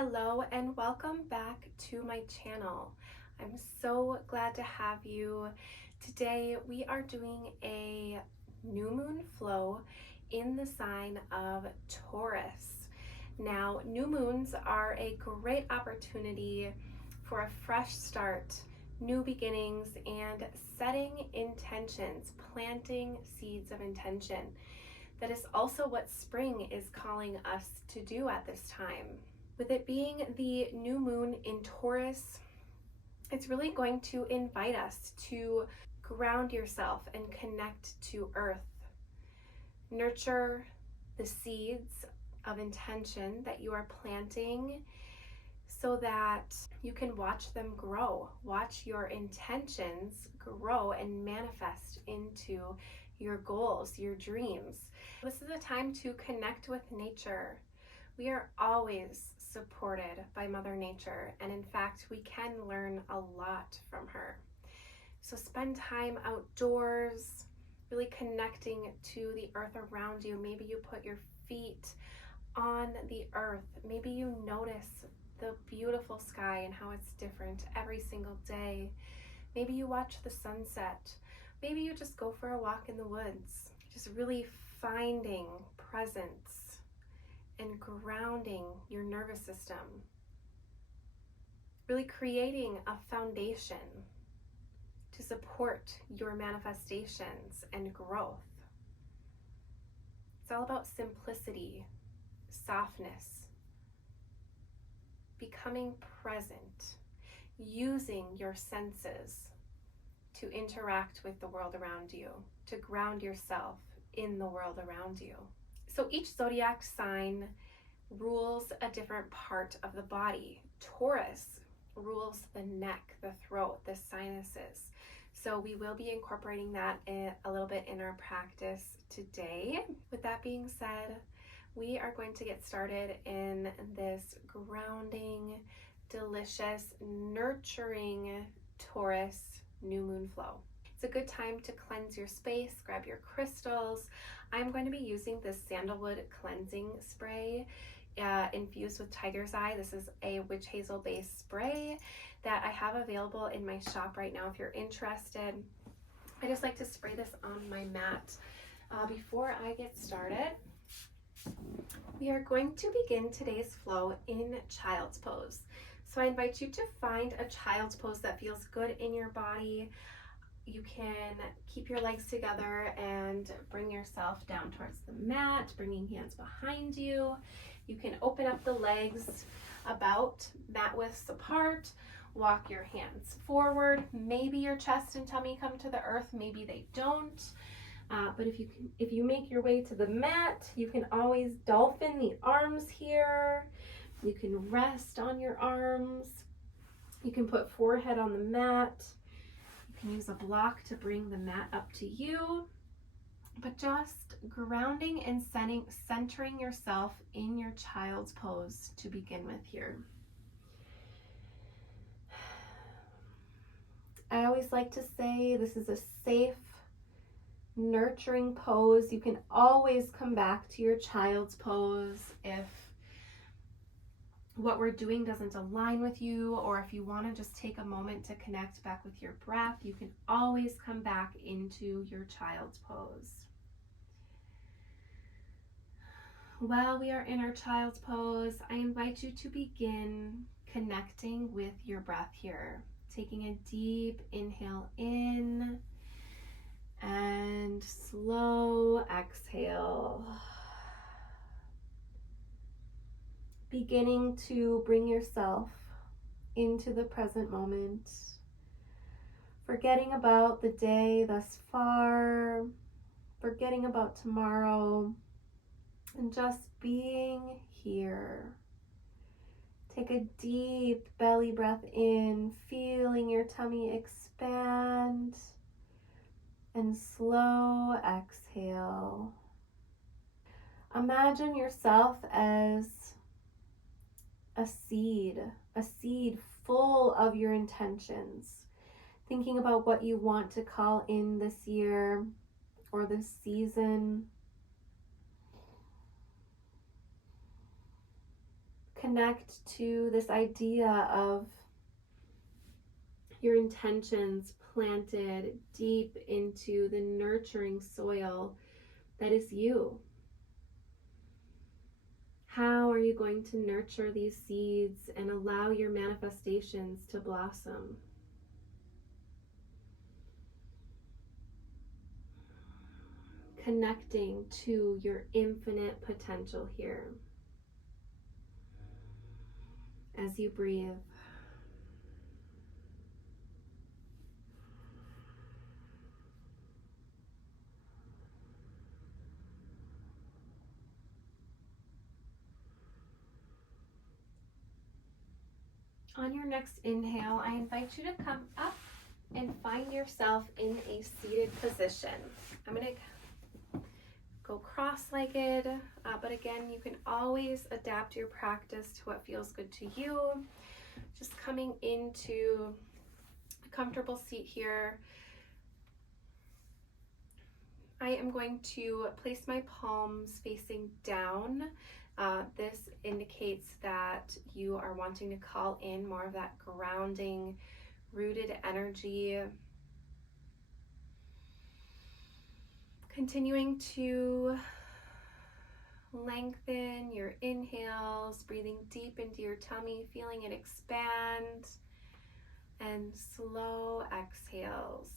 Hello and welcome back to my channel. I'm so glad to have you. Today we are doing a new moon flow in the sign of Taurus. Now, new moons are a great opportunity for a fresh start, new beginnings, and setting intentions, planting seeds of intention. That is also what spring is calling us to do at this time. With it being the new moon in Taurus, it's really going to invite us to ground yourself and connect to Earth. Nurture the seeds of intention that you are planting so that you can watch them grow. Watch your intentions grow and manifest into your goals, your dreams. This is a time to connect with nature. We are always supported by Mother Nature, and in fact, we can learn a lot from her. So spend time outdoors, really connecting to the earth around you. Maybe you put your feet on the earth. Maybe you notice the beautiful sky and how it's different every single day. Maybe you watch the sunset. Maybe you just go for a walk in the woods. Just really finding presence and grounding your nervous system. Really creating a foundation to support your manifestations and growth. It's all about simplicity, softness, becoming present, using your senses to interact with the world around you, to ground yourself in the world around you. So each zodiac sign rules a different part of the body. Taurus rules the neck, the throat, the sinuses. So we will be incorporating that a little bit in our practice today. With that being said, we are going to get started in this grounding, delicious, nurturing Taurus new moon flow. It's a good time to cleanse your space, grab your crystals. I'm going to be using this sandalwood cleansing spray infused with tiger's eye. This is a witch hazel based spray that I have available in my shop right now if you're interested. I just like to spray this on my mat. Before I get started, we are going to begin today's flow in child's pose. So I invite you to find a child's pose that feels good in your body. You can keep your legs together and bring yourself down towards the mat, bringing hands behind you. You can open up the legs about mat widths apart, walk your hands forward. Maybe your chest and tummy come to the earth, maybe they don't. But if you make your way to the mat, you can always dolphin the arms here. You can rest on your arms. You can put forehead on the mat. You can use a block to bring the mat up to you, but just grounding and centering yourself in your child's pose to begin with here. I always like to say this is a safe, nurturing pose. You can always come back to your child's pose if what we're doing doesn't align with you, or if you want to just take a moment to connect back with your breath, you can always come back into your child's pose. While we are in our child's pose, I invite you to begin connecting with your breath here. Taking a deep inhale in and slow exhale. Beginning to bring yourself into the present moment, forgetting about the day thus far, forgetting about tomorrow, and just being here. Take a deep belly breath in, feeling your tummy expand, and slow exhale. Imagine yourself as a seed full of your intentions, thinking about what you want to call in this year or this season. connect to this idea of your intentions planted deep into the nurturing soil that is you. How are you going to nurture these seeds and allow your manifestations to blossom? Connecting to your infinite potential here as you breathe. On your next inhale, I invite you to come up and find yourself in a seated position. I'm going to go cross-legged, but again, you can always adapt your practice to what feels good to you. Just coming into a comfortable seat here. I am going to place my palms facing down. This indicates that you are wanting to call in more of that grounding, rooted energy. Continuing to lengthen your inhales, breathing deep into your tummy, feeling it expand, and slow exhales.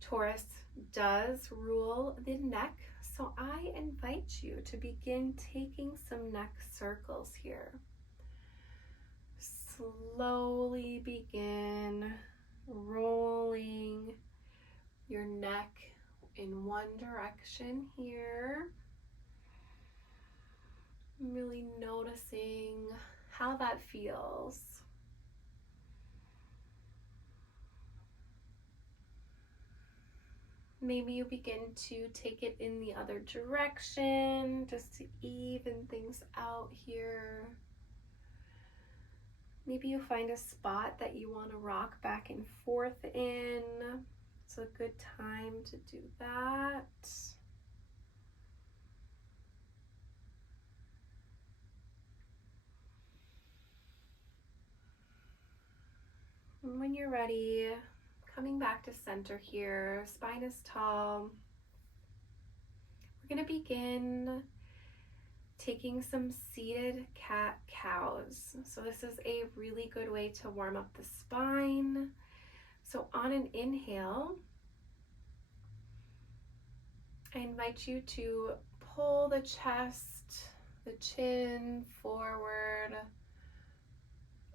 Taurus does rule the neck, so I invite you to begin taking some neck circles here. Slowly begin rolling your neck in one direction here. Really noticing how that feels. Maybe you begin to take it in the other direction just to even things out here. Maybe you find a spot that you want to rock back and forth in. It's a good time to do that. And when you're ready, coming back to center here, spine is tall. We're going to begin taking some seated cat-cows. So this is a really good way to warm up the spine. So on an inhale, I invite you to pull the chest, the chin forward,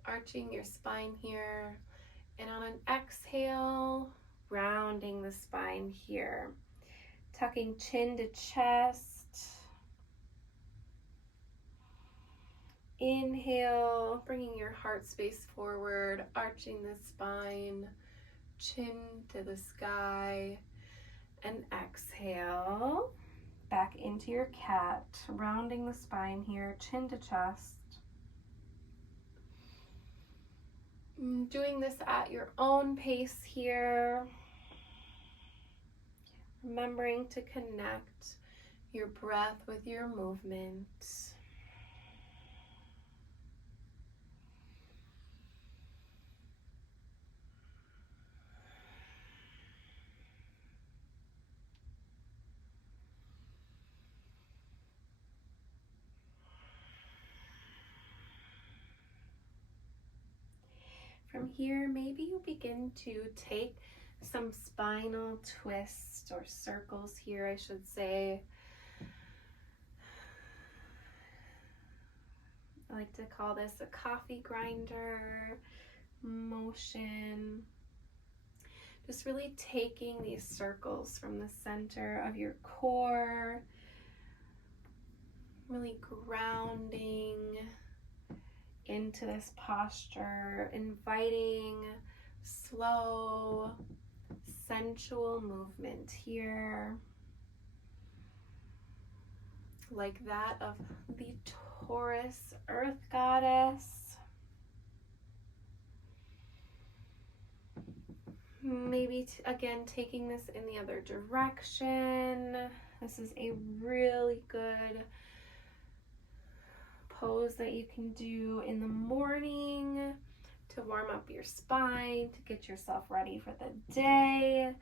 arching your spine here. And on an exhale, rounding the spine here. Tucking chin to chest. Inhale, bringing your heart space forward, arching the spine, chin to the sky. And exhale, back into your cat, rounding the spine here, chin to chest. Doing this at your own pace here. Remembering to connect your breath with your movement. From here, maybe you begin to take some spinal twists or circles here, I should say. I like to call this a coffee grinder motion. Just really taking these circles from the center of your core, really grounding into this posture, inviting slow, sensual movement here, like that of the Taurus earth goddess. Maybe again taking this in the other direction. This is a really good pose that you can do in the morning to warm up your spine, to get yourself ready for the day.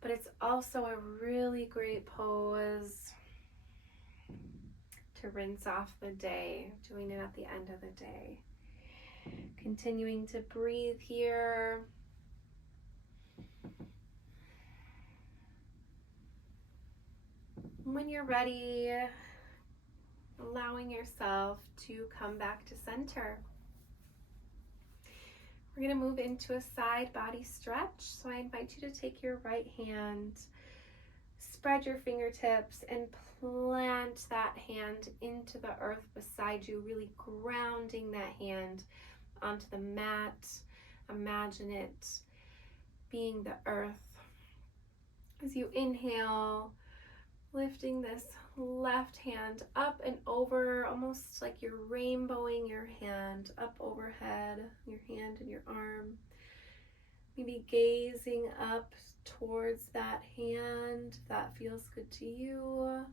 But it's also a really great pose to rinse off the day, doing it at the end of the day. Continuing to breathe here. When you're ready, allowing yourself to come back to center. We're going to move into a side body stretch. So I invite you to take your right hand, spread your fingertips, and plant that hand into the earth beside you, really grounding that hand onto the mat. Imagine it being the earth. As you inhale, lifting this left hand up and over, almost like you're rainbowing your hand up overhead, your hand and your arm. Maybe gazing up towards that hand, if that feels good to you.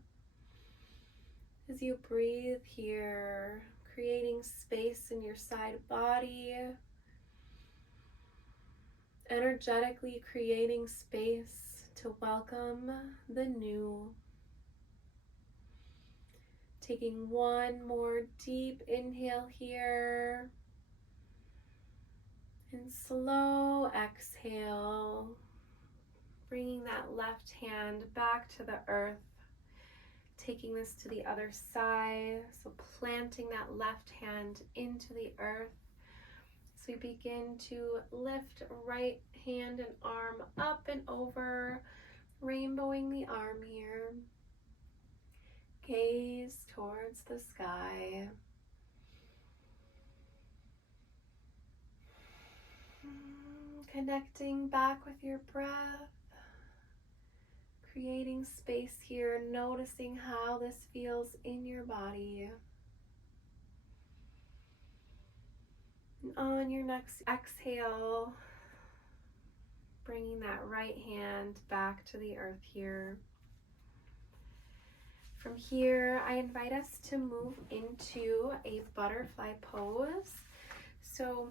As you breathe here, creating space in your side body, energetically creating space to welcome the new. Taking one more deep inhale here, and slow exhale, bringing that left hand back to the earth, taking this to the other side, so planting that left hand into the earth. So we begin to lift right hand and arm up and over, rainbowing the arm here. Gaze towards the sky. Connecting back with your breath. Creating space here, noticing how this feels in your body. And on your next exhale, bringing that right hand back to the earth here. From here, I invite us to move into a butterfly pose. So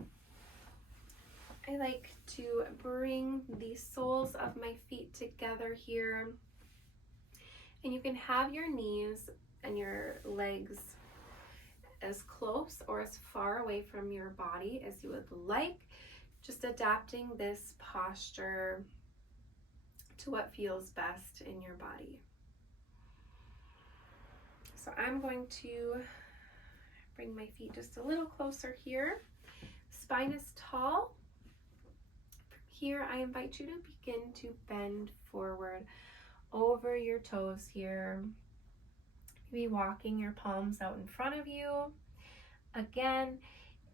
I like to bring the soles of my feet together here. And you can have your knees and your legs as close or as far away from your body as you would like. Just adapting this posture to what feels best in your body. So I'm going to bring my feet just a little closer here. Spine is tall. From here, I invite you to begin to bend forward over your toes here. Maybe walking your palms out in front of you. Again,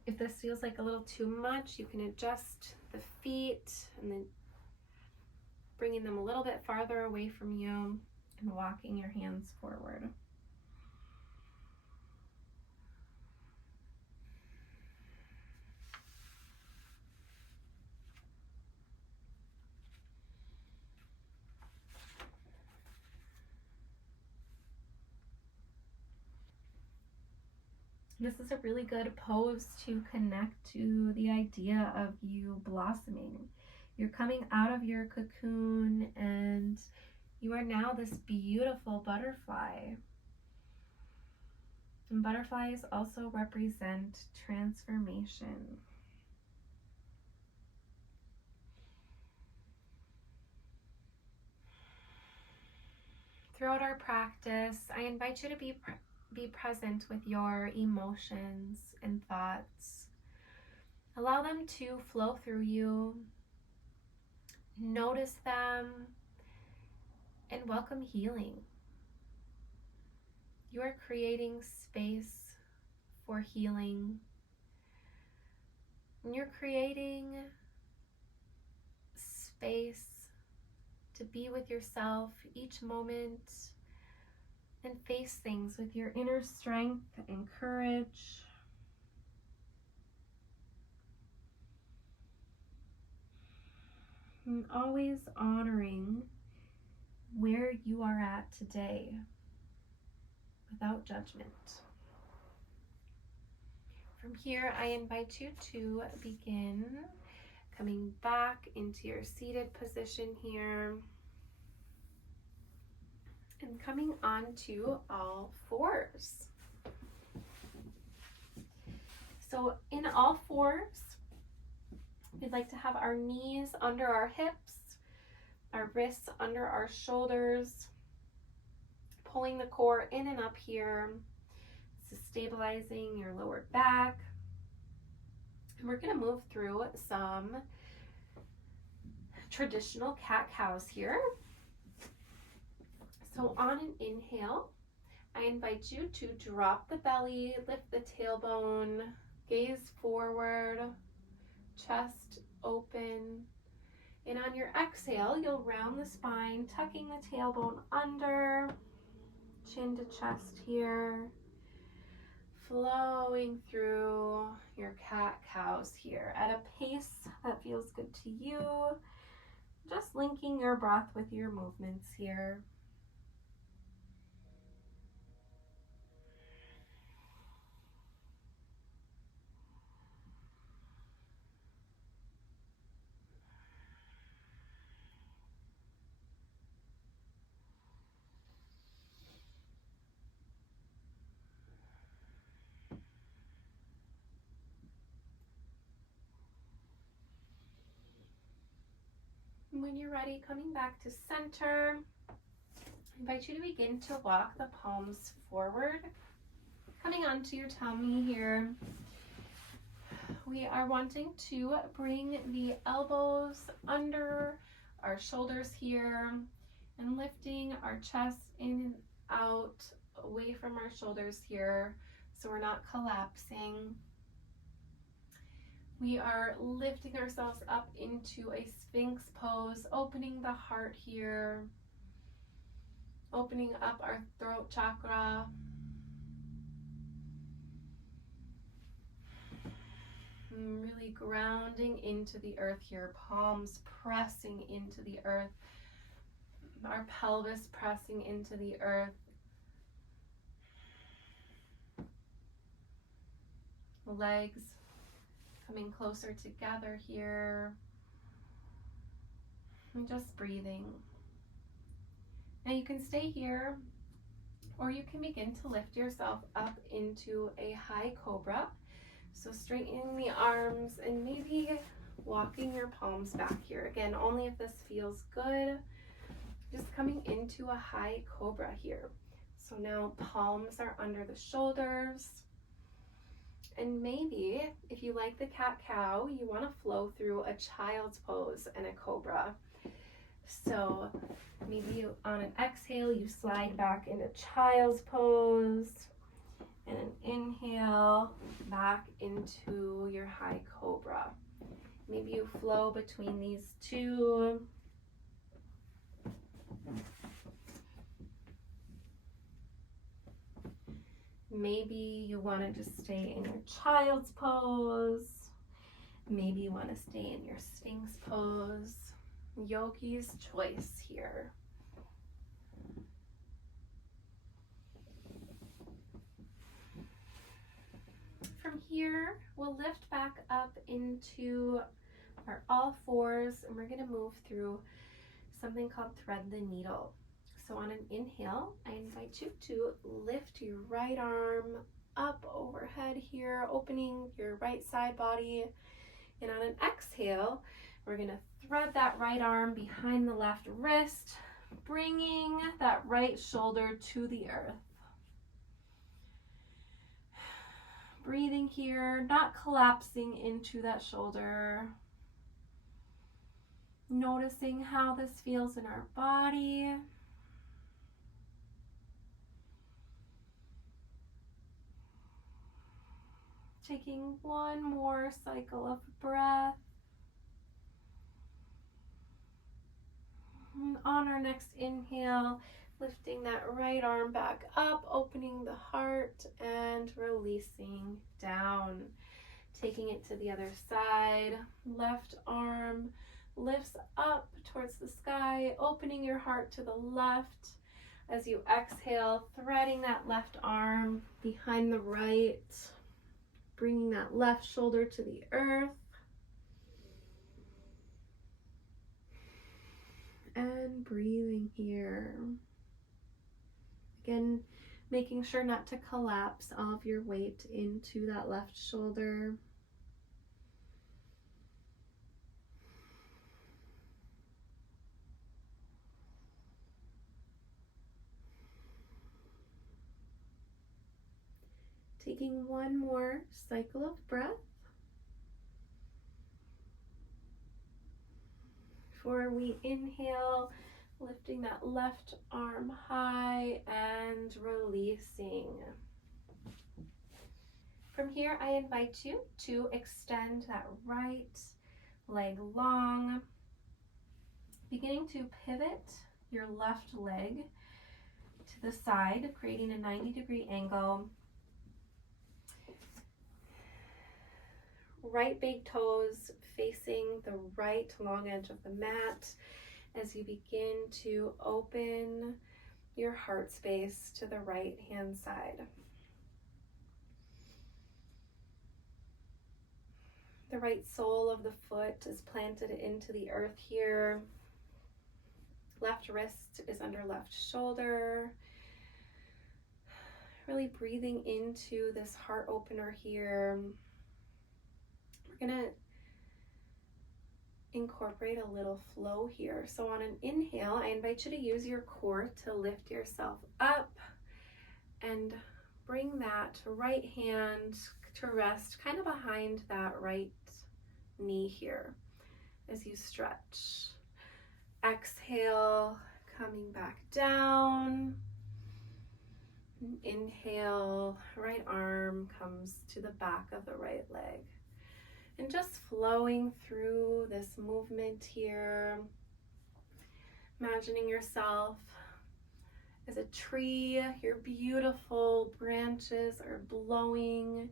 if this feels like a little too much, you can adjust the feet and then bringing them a little bit farther away from you and walking your hands forward. This is a really good pose to connect to the idea of you blossoming. You're coming out of your cocoon and you are now this beautiful butterfly. And butterflies also represent transformation. Throughout our practice, I invite you to be present with your emotions and thoughts. Allow them to flow through you. Notice them and welcome healing. You are creating space for healing. And you're creating space to be with yourself each moment and face things with your inner strength and courage. And always honoring where you are at today without judgment. From here, I invite you to begin coming back into your seated position here and coming onto all fours. So in all fours, we'd like to have our knees under our hips, our wrists under our shoulders, pulling the core in and up here. This is stabilizing your lower back. And we're going to move through some traditional cat-cows here. So on an inhale, I invite you to drop the belly, lift the tailbone, gaze forward, chest open. And on your exhale, you'll round the spine, tucking the tailbone under, chin to chest here, flowing through your cat-cows here at a pace that feels good to you, just linking your breath with your movements here. When you're ready, coming back to center, I invite you to begin to walk the palms forward, coming onto your tummy here. We are wanting to bring the elbows under our shoulders here and lifting our chest in and out away from our shoulders here so we're not collapsing. We are lifting ourselves up into a Sphinx pose, opening the heart here, opening up our throat chakra. And really grounding into the earth here, palms pressing into the earth, our pelvis pressing into the earth. Legs coming closer together here, and just breathing. And you can stay here, or you can begin to lift yourself up into a high cobra. So straightening the arms and maybe walking your palms back here. Again, only if this feels good. Just coming into a high cobra here. So now palms are under the shoulders. And maybe if you like the cat-cow, you want to flow through a child's pose and a cobra. So maybe on an exhale, you slide back into child's pose, and an inhale back into your high cobra. Maybe you flow between these two. Maybe you want to just stay in your child's pose. Maybe you want to stay in your Sphinx pose. Yogi's choice here. From here, we'll lift back up into our all fours, and we're going to move through something called thread the needle. So on an inhale, I invite you to lift your right arm up overhead here, opening your right side body. And on an exhale, we're going to thread that right arm behind the left wrist, bringing that right shoulder to the earth. Breathing here, not collapsing into that shoulder. Noticing how this feels in our body. Taking one more cycle of breath. And on our next inhale, lifting that right arm back up, opening the heart and releasing down. Taking it to the other side. Left arm lifts up towards the sky, opening your heart to the left. As you exhale, threading that left arm behind the right. Bringing that left shoulder to the earth. And breathing here. Again, making sure not to collapse all of your weight into that left shoulder. Taking one more cycle of breath before we inhale, lifting that left arm high and releasing. From here, I invite you to extend that right leg long, beginning to pivot your left leg to the side, creating a 90-degree angle. Right big toes facing the right long edge of the mat as you begin to open your heart space to the right hand side. The right sole of the foot is planted into the earth here. Left wrist is under left shoulder. Really breathing into this heart opener here. We're going to incorporate a little flow here. So on an inhale, I invite you to use your core to lift yourself up and bring that right hand to rest kind of behind that right knee here as you stretch. Exhale, coming back down. Inhale, right arm comes to the back of the right leg. And just flowing through this movement here, imagining yourself as a tree. Your beautiful branches are blowing,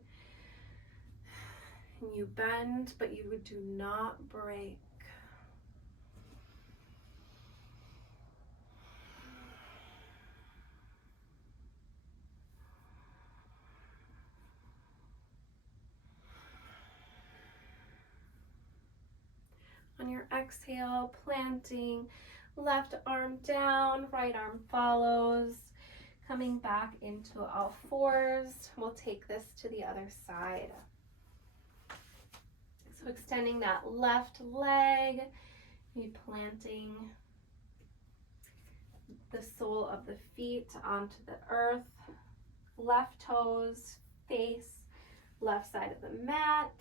and you bend, but you do not break. On your exhale, planting, left arm down, right arm follows, coming back into all fours. We'll take this to the other side. So extending that left leg, maybe planting the sole of the feet onto the earth, left toes face left side of the mat,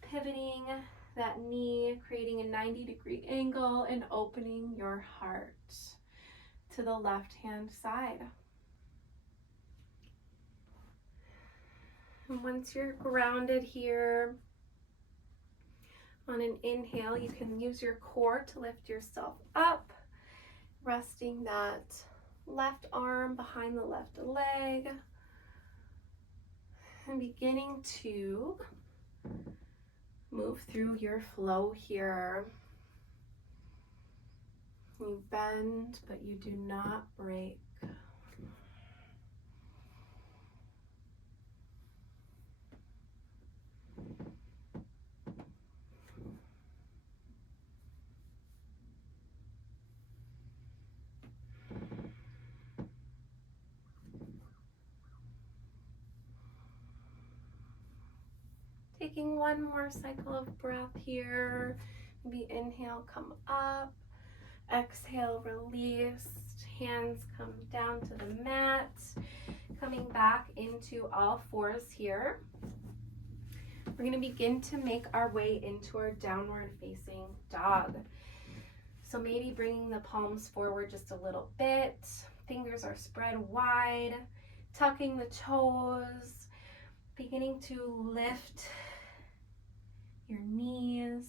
pivoting that knee, creating a 90-degree angle and opening your heart to the left hand side. And once you're grounded here, on an inhale, you can use your core to lift yourself up, resting that left arm behind the left leg, and beginning to move through your flow here. You bend, but you do not break. Taking one more cycle of breath here. Maybe inhale, come up. Exhale, release. Hands come down to the mat. Coming back into all fours here. We're going to begin to make our way into our downward facing dog. So maybe bringing the palms forward just a little bit. Fingers are spread wide. Tucking the toes. Beginning to lift your knees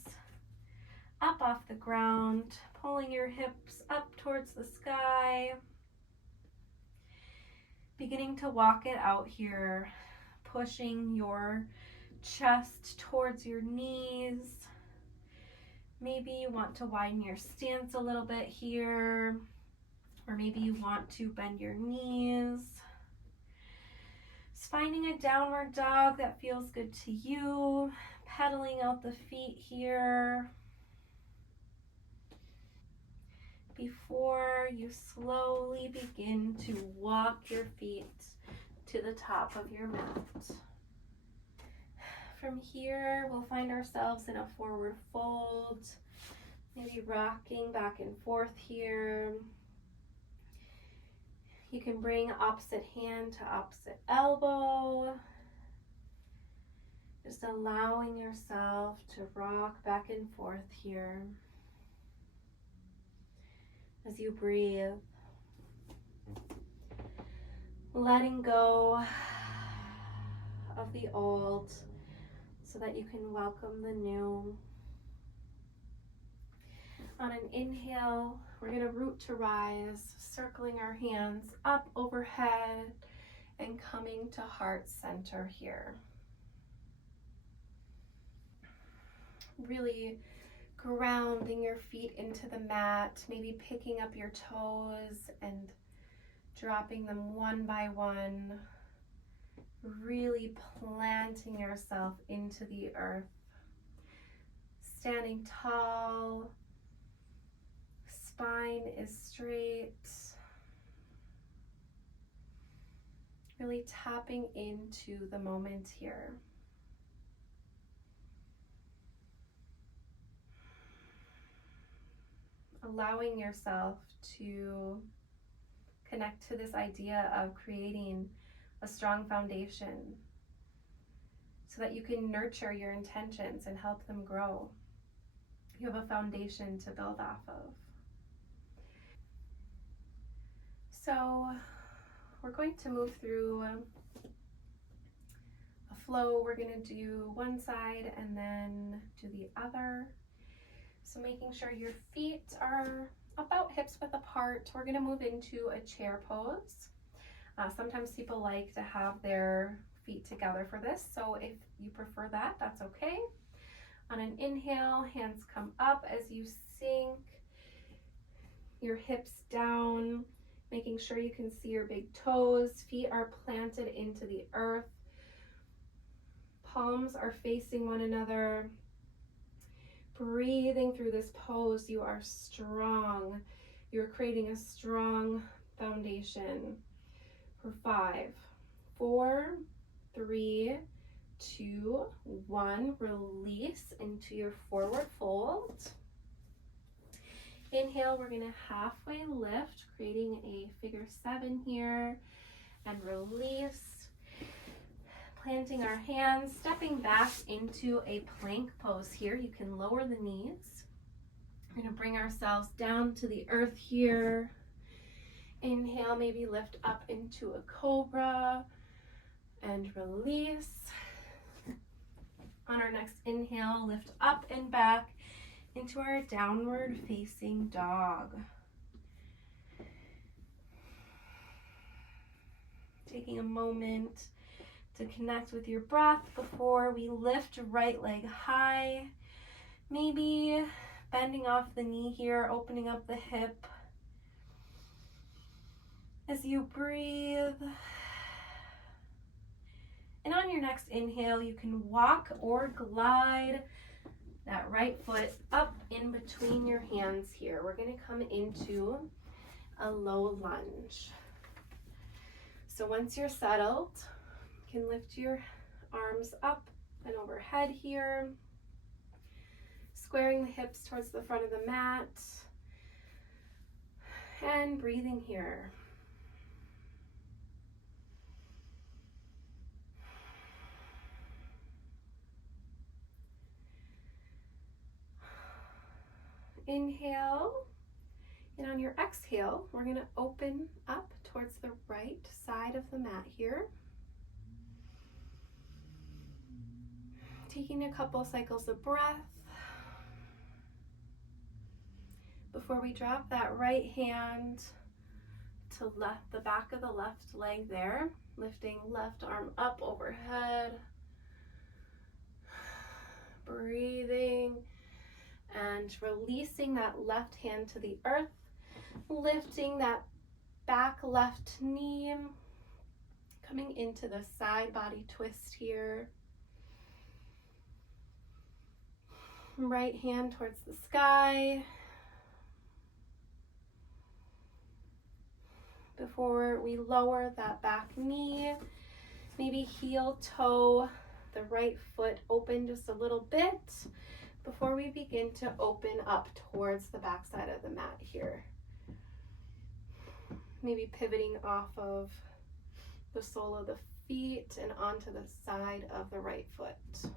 up off the ground, pulling your hips up towards the sky. Beginning to walk it out here, pushing your chest towards your knees. Maybe you want to widen your stance a little bit here, or maybe you want to bend your knees. Just finding a downward dog that feels good to you. Pedaling out the feet here before you slowly begin to walk your feet to the top of your mat. From here, we'll find ourselves in a forward fold, maybe rocking back and forth here. You can bring opposite hand to opposite elbow. Just allowing yourself to rock back and forth here as you breathe. Letting go of the old so that you can welcome the new. On an inhale, we're going to root to rise, circling our hands up overhead and coming to heart center here. Really grounding your feet into the mat, maybe picking up your toes and dropping them one by one, really planting yourself into the earth. Standing tall, spine is straight, really tapping into the moment here. Allowing yourself to connect to this idea of creating a strong foundation so that you can nurture your intentions and help them grow. You have a foundation to build off of. So we're going to move through a flow. We're going to do one side and then do the other. So making sure your feet are about hips width apart. We're going to move into a chair pose. Sometimes people like to have their feet together for this, so if you prefer that, that's okay. On an inhale, hands come up as you sink your hips down, making sure you can see your big toes. Feet are planted into the earth. Palms are facing one another. Breathing through this pose, you are strong. You're creating a strong foundation. For 5, 4, 3, 2, 1. Release into your forward fold. Inhale, we're going to halfway lift, creating a figure 7 here, and release. Planting our hands, stepping back into a plank pose here. You can lower the knees. We're going to bring ourselves down to the earth here. Inhale, maybe lift up into a cobra and release. On our next inhale, lift up and back into our downward facing dog. Taking a moment to connect with your breath before we lift right leg high. Maybe bending off the knee here, opening up the hip. As you breathe. And on your next inhale, you can walk or glide that right foot up in between your hands here. We're going to come into a low lunge. So once you're settled, you can lift your arms up and overhead here, squaring the hips towards the front of the mat, and breathing here. Inhale, and on your exhale, we're going to open up towards the right side of the mat here. Taking a couple cycles of breath before we drop that right hand to the back of the left leg there, lifting left arm up overhead, breathing and releasing that left hand to the earth, lifting that back left knee, Coming into the side body twist here. Right hand towards the sky. Before we lower that back knee, maybe heel toe the right foot open just a little bit before we begin to open up towards the back side of the mat here. Maybe pivoting off of the sole of the feet and onto the side of the right foot.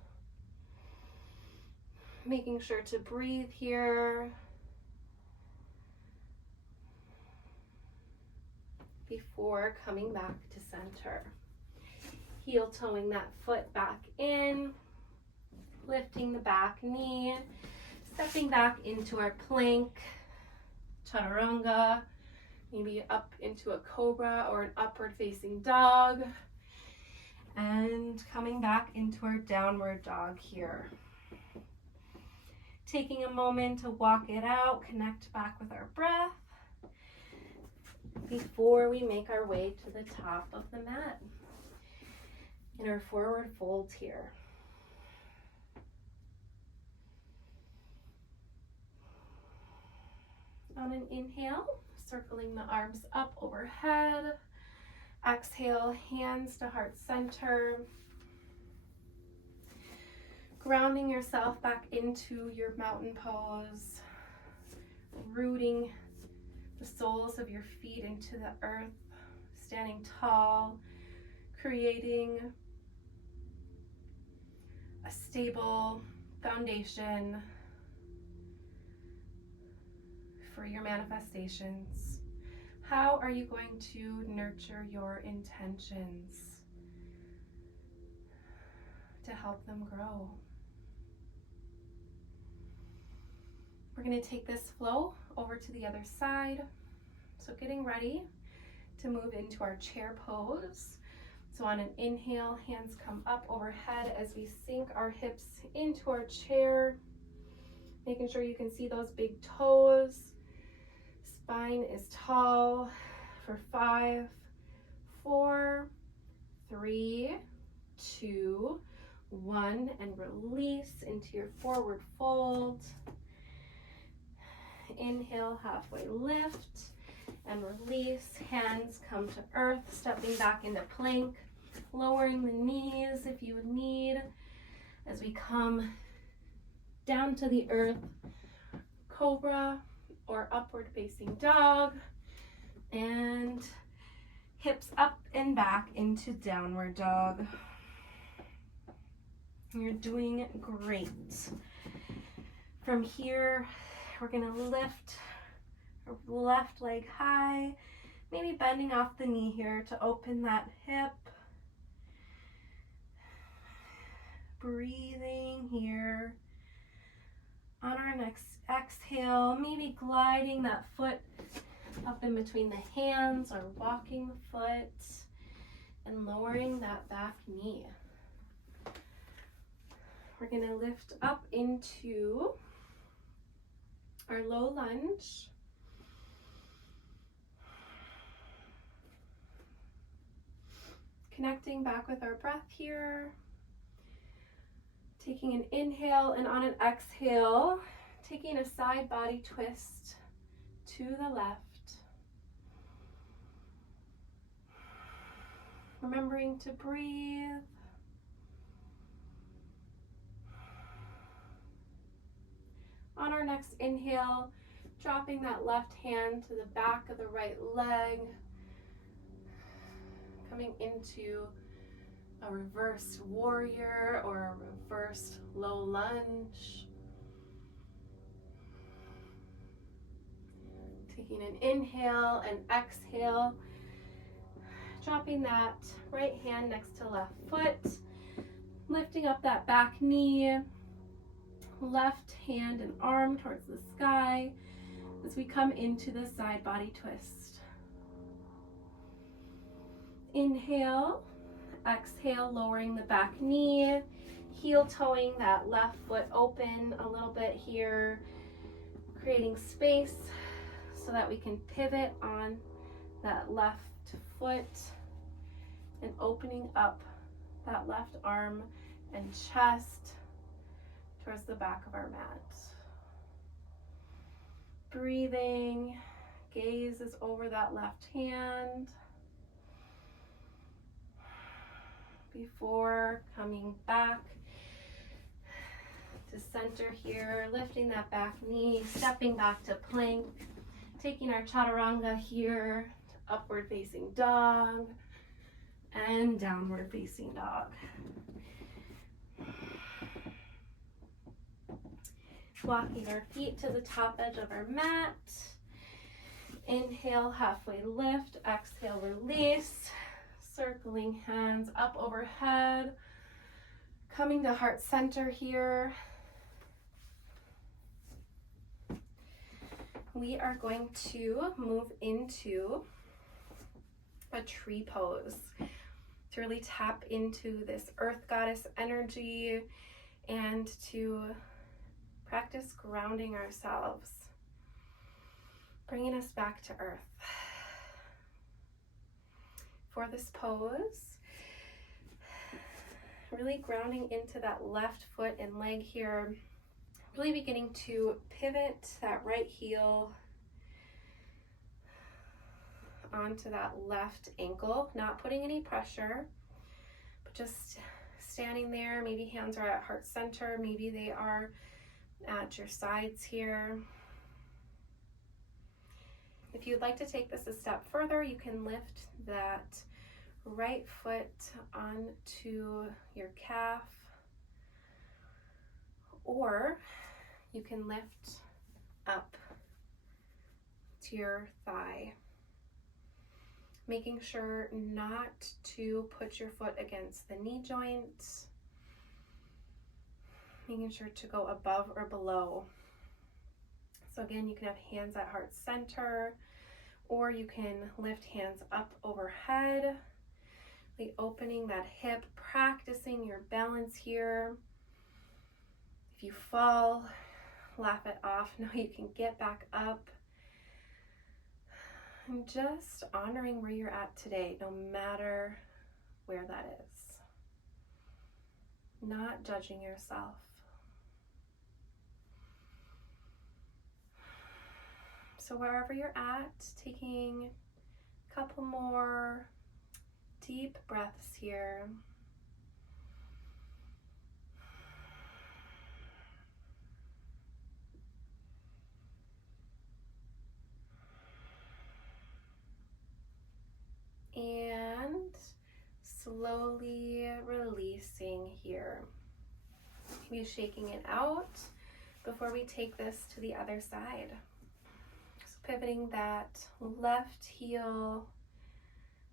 Making sure to breathe here. Before coming back to center. Heel toeing that foot back in, lifting the back knee, stepping back into our plank, chaturanga, maybe up into a cobra or an upward facing dog, and coming back into our downward dog here. Taking a moment to walk it out, connect back with our breath before we make our way to the top of the mat in our forward fold here. On an inhale, circling the arms up overhead. Exhale, hands to heart center. Grounding yourself back into your mountain pose. Rooting the soles of your feet into the earth. Standing tall. Creating a stable foundation for your manifestations. How are you going to nurture your intentions to help them grow? We're going to take this flow over to the other side. So getting ready to move into our chair pose. So on an inhale, hands come up overhead as we sink our hips into our chair, making sure you can see those big toes. Spine is tall for 5, 4, 3, 2, 1, and release into your forward fold. Inhale, halfway lift. And release, hands come to earth, stepping back into plank, lowering the knees if you would need, as we come down to the earth, cobra or upward facing dog, and hips up and back into downward dog. You're doing great. From here, we're gonna lift left leg high, maybe bending off the knee here to open that hip. Breathing here. On our next exhale, maybe gliding that foot up in between the hands or walking the foot and lowering that back knee. We're going to lift up into our low lunge. Connecting back with our breath here. Taking an inhale, and on an exhale, taking a side body twist to the left. Remembering to breathe. On our next inhale, dropping that left hand to the back of the right leg. Coming into a reversed warrior or a reversed low lunge. Taking an inhale and exhale. Dropping that right hand next to left foot. Lifting up that back knee. Left hand and arm towards the sky as we come into the side body twist. Inhale, exhale, lowering the back knee, heel toeing that left foot open a little bit here, creating space so that we can pivot on that left foot and opening up that left arm and chest towards the back of our mat. Breathing, gaze is over that left hand before coming back to center here, lifting that back knee, stepping back to plank, taking our chaturanga here, upward facing dog and downward facing dog. Walking our feet to the top edge of our mat. Inhale, halfway lift, exhale, release. Circling hands up overhead, coming to heart center here. We are going to move into a tree pose to really tap into this earth goddess energy and to practice grounding ourselves, bringing us back to earth. For this pose, really grounding into that left foot and leg here, really beginning to pivot that right heel onto that left ankle, not putting any pressure, but just standing there. Maybe hands are at heart center, maybe they are at your sides here. If you'd like to take this a step further, you can lift that right foot onto your calf, or you can lift up to your thigh, making sure not to put your foot against the knee joint, making sure to go above or below. So again, you can have hands at heart center, or you can lift hands up overhead, really opening that hip, practicing your balance here. If you fall, laugh it off. Know you can get back up. And just honoring where you're at today, no matter where that is. Not judging yourself. So wherever you're at, taking a couple more deep breaths here. And slowly releasing here. Maybe shaking it out before we take this to the other side. Pivoting that left heel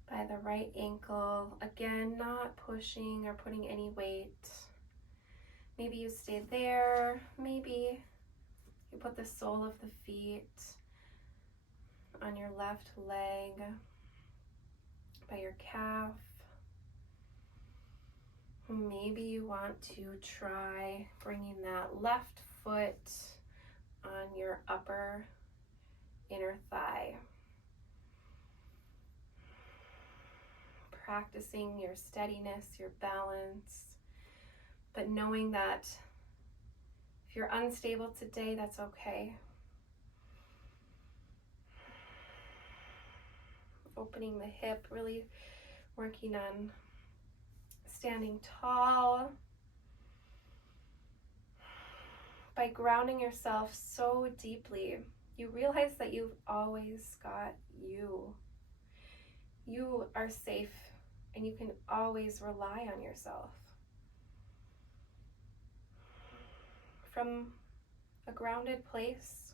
by the right ankle. Again, not pushing or putting any weight. Maybe you stay there. Maybe you put the sole of the feet on your left leg by your calf. Maybe you want to try bringing that left foot on your upper inner thigh. Practicing your steadiness, your balance, but knowing that if you're unstable today, that's okay. Opening the hip, really working on standing tall. By grounding yourself so deeply, you realize that you've always got you. You are safe and you can always rely on yourself. From a grounded place,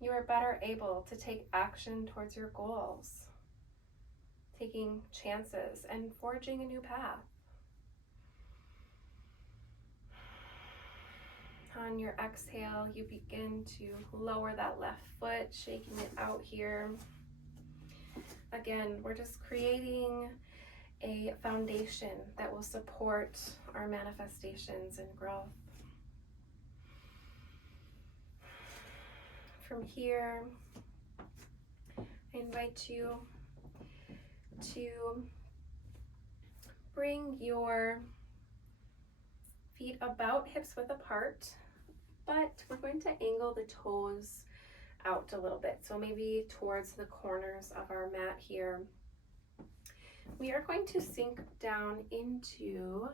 you are better able to take action towards your goals, taking chances and forging a new path. On your exhale, you begin to lower that left foot, shaking it out here. Again, we're just creating a foundation that will support our manifestations and growth. From here, I invite you to Bring your feet about hips width apart, but we're going to angle the toes out a little bit. So maybe towards the corners of our mat here. We are going to sink down into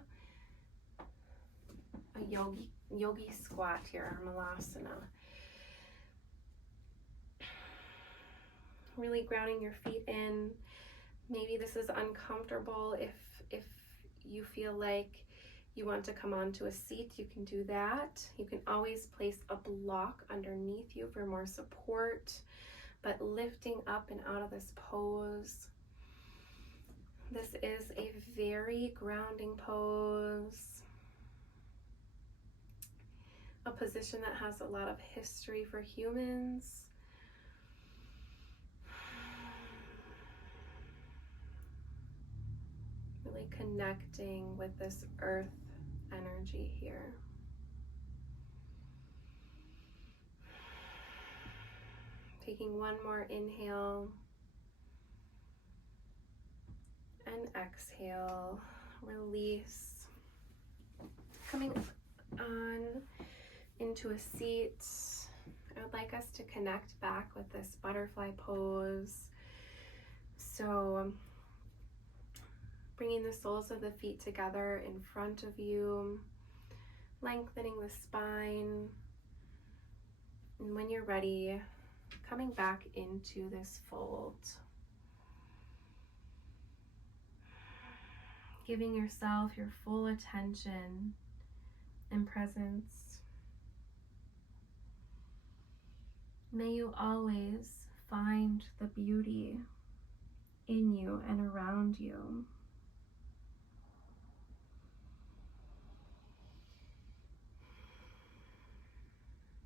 a yogi squat here, our malasana. Really grounding your feet in. Maybe this is uncomfortable. If you feel like you want to come onto a seat, you can do that. You can always place a block underneath you for more support, but lifting up and out of this pose. This is a very grounding pose, a position that has a lot of history for humans. Really connecting with this earth energy here. Taking one more inhale and exhale, release. Coming on into a seat, I would like us to connect back with this butterfly pose. So bringing the soles of the feet together in front of you, lengthening the spine, and when you're ready, coming back into this fold. Giving yourself your full attention and presence. May you always find the beauty in you and around you.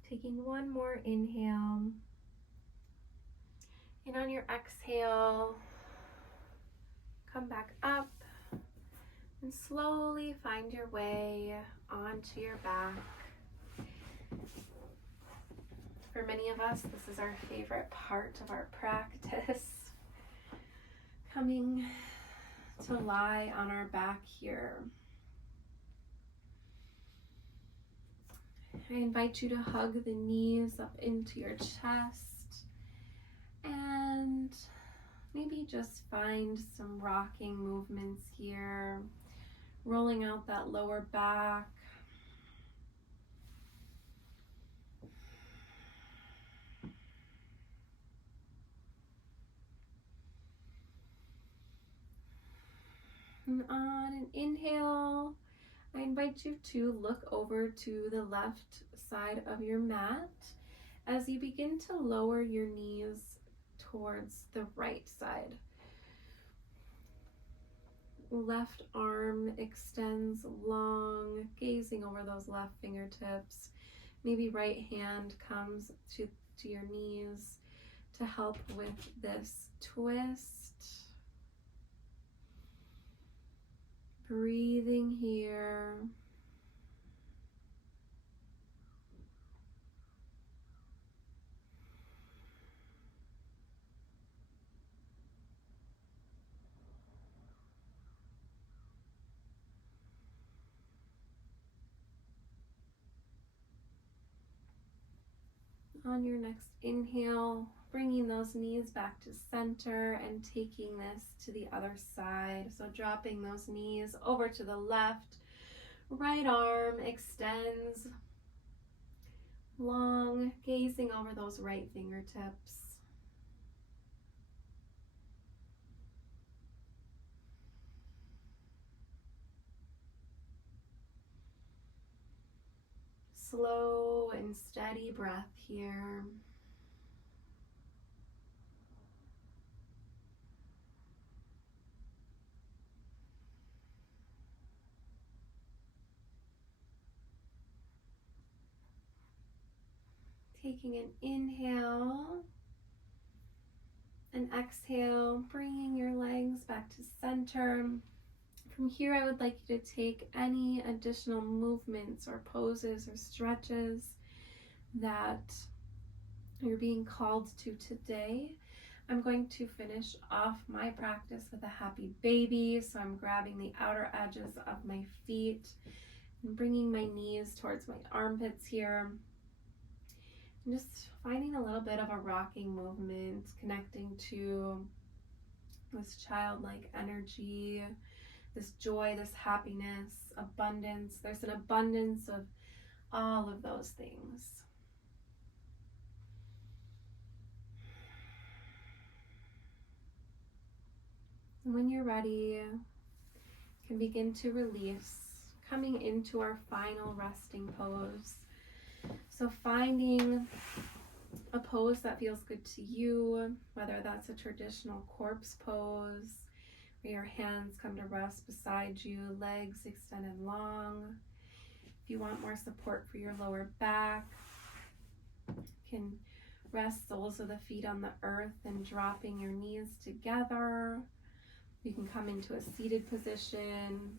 Taking one more inhale. And on your exhale, come back up and slowly find your way onto your back. For many of us, this is our favorite part of our practice. Coming to lie on our back here. I invite you to hug the knees up into your chest and maybe just find some rocking movements here, rolling out that lower back. And on an inhale, I invite you to look over to the left side of your mat as you begin to lower your knees towards the right side. Left arm extends long, gazing over those left fingertips. Maybe right hand comes to your knees to help with this twist. Breathing here. On your next inhale, bringing those knees back to center and taking this to the other side. So dropping those knees over to the left, right arm extends long, gazing over those right fingertips. Slow and steady breath here. Taking an inhale and exhale, bringing your legs back to center. From here, I would like you to take any additional movements or poses or stretches that you're being called to today. I'm going to finish off my practice with a happy baby. So I'm grabbing the outer edges of my feet and bringing my knees towards my armpits here. And just finding a little bit of a rocking movement, connecting to this childlike energy, this joy, this happiness, abundance. There's an abundance of all of those things. And when you're ready, you can begin to release, coming into our final resting pose. So finding a pose that feels good to you, whether that's a traditional corpse pose, where your hands come to rest beside you, legs extended long. If you want more support for your lower back, you can rest soles of the feet on the earth and dropping your knees together. You can come into a seated position,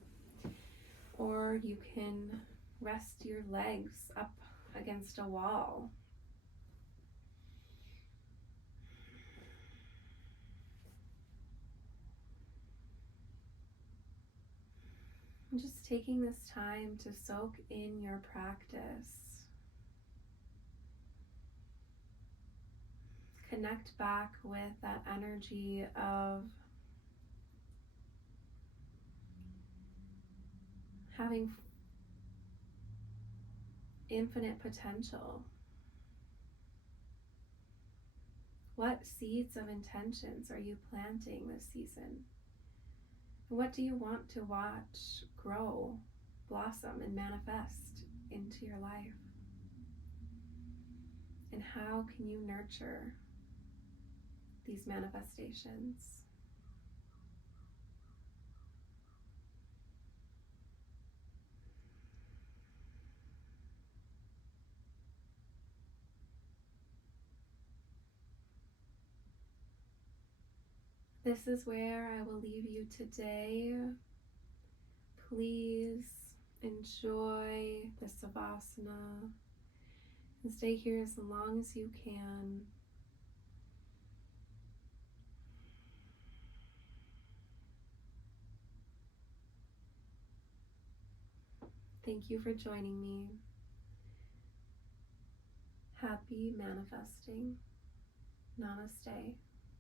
or you can rest your legs up against a wall. And just taking this time to soak in your practice. Connect back with that energy of having infinite potential. What seeds of intentions are you planting this season? What do you want to watch grow, blossom, and manifest into your life? And how can you nurture these manifestations? This is where I will leave you today. Please enjoy the Savasana and stay here as long as you can. Thank you for joining me. Happy manifesting. Namaste.